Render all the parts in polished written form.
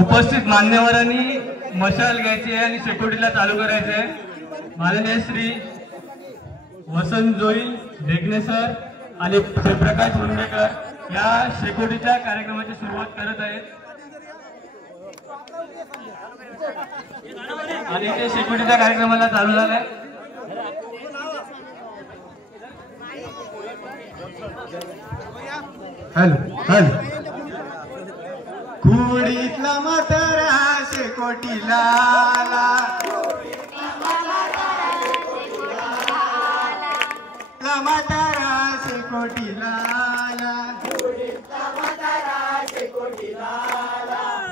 उपस्थित मान्यवरांनी मशाल घ्यायची आहे आणि शेकोटीला चालू करायचे आहे। माननीय श्री वसंत जोईल ढेकणे सर आणि जयप्रकाश मुंडेकर या शेकोटीच्या कार्यक्रमाची सुरुवात करत आहेत आणि ते शेकोटीच्या कार्यक्रमाला चालू झालाय। हॅलो हॅलो कुडीतला म्हातारा शेकोटीला आला, म्हातारा शेकोटीला आला,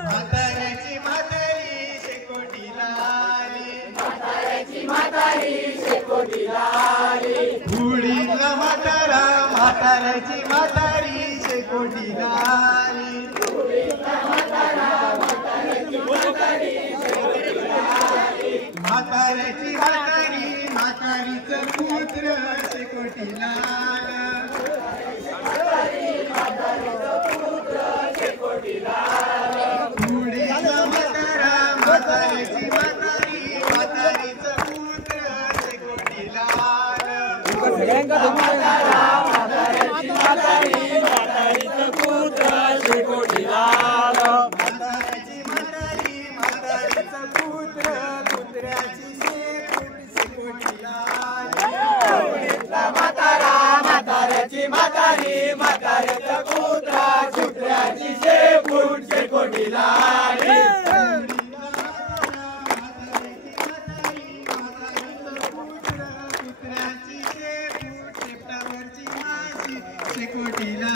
म्हाताऱ्याची म्हातारी शेकोटीला आली, कुडीतला म्हातारा म्हाताऱ्याची म्हातारी शेकोटीला आली, म्हाताऱ्याची म्हातारी म्हातारीचं पुत्र शेकोटीला आलं, कुडीतला म्हातारा म्हाताऱ्याची म्हातारी म्हातारीचं पुत्र शेकोटीला आलं, म्हाताऱ्याची म्हातारी म्हातारीचं पुत्र शेकोटीला आलं, म्हाताऱ्याची म्हातारी म्हातारीचं पुत्र पुत्र्याची शेपूट शेकोटीला आली, कुडीतला म्हातारा म्हाताऱ्याची म्हातारी म्हातारीचं पुत्र पुत्र्याची शेपूट शेकोटीला आली, शेकोटीला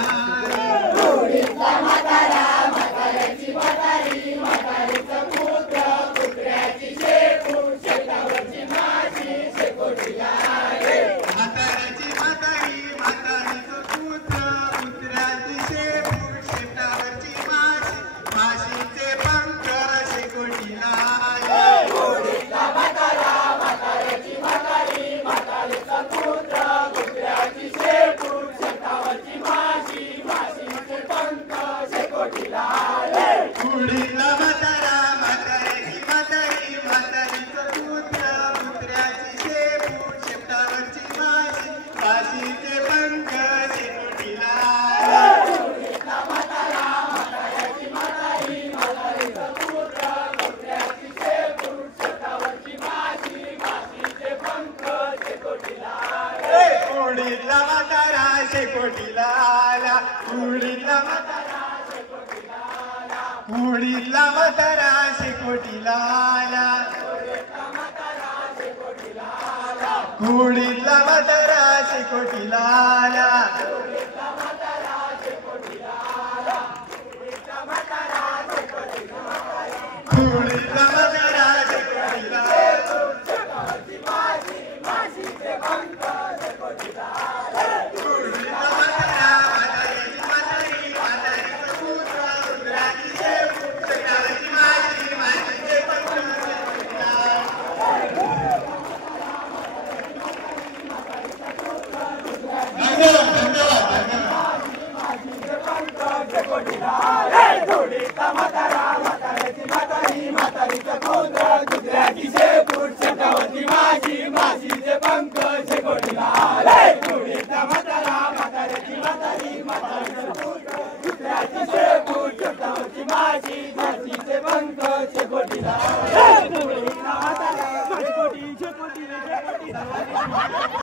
कुडीतला म्हातारा म्हाताऱ्याची म्हातारी म्हातारीचं पुत्र पुत्र्याची शेपूट शेतावरची माशी शेकोटीला आली, म्हाताऱ्याची म्हातारी म्हातारीचं पुत्र पुत्र्याची शेपूट शेतावरची माशी माशीचे पंख शेकोटीला आले, कुडीतला म्हातारा म्हाताऱ्याची म्हातारी म्हातारीचं पुत्र पुत्र्याची शेपूट शेतावरची माशी माशीचे पंख शेकोटीला आले, कुडीतला म्हातारा म्हाताऱ्याची म्हातारी म्हातारीचं पुत्र पुत्र्याची शेपूट शेतावरची माशी माशीचे पंख शेकोटीला आले, कुडीतला म्हातारा म्हाताऱ्याची म्हातारी म्हातारीचं पुत्र पुत्र्याची शेपूट शेतावरची माशी माशीचे पंख शेकोटीला आले, कुडीतला म्हातारा शेकोटीला आला, कुडीतला म्हातारा शेकोटीला आला, कुडीतला म्हातारा शेकोटीला आला, कुडीतला म्हातारा शेकोटीला आला, कुडीतला म्हातारा शेकोटीला आला, कुडीतला म्हातारा शेकोटीला आला, कुडीतला म्हातारा शेकोटीला आला, शेतावरची माशी माशीचे पंख शेकोटीला आले, कुडीतला म्हातारा म्हातारीची म्हातारी म्हातारीचं पुत्र पुत्र्याची शेपूट शेतावरची माशी माशीचे पंख शेकोटीला आले, कुडीतला म्हातारा म्हाताऱ्याची म्हातारी म्हातारीचं पुत्र पुत्र्याची शेपूट शेतावरची माशी माशीचे पंख शेकोटीला आले, कुडीतला म्हातारा म्हाताऱ्याची म्हातारी म्हातारीचं पुत्र पुत्र्याची शेपूट शेतावरची माशी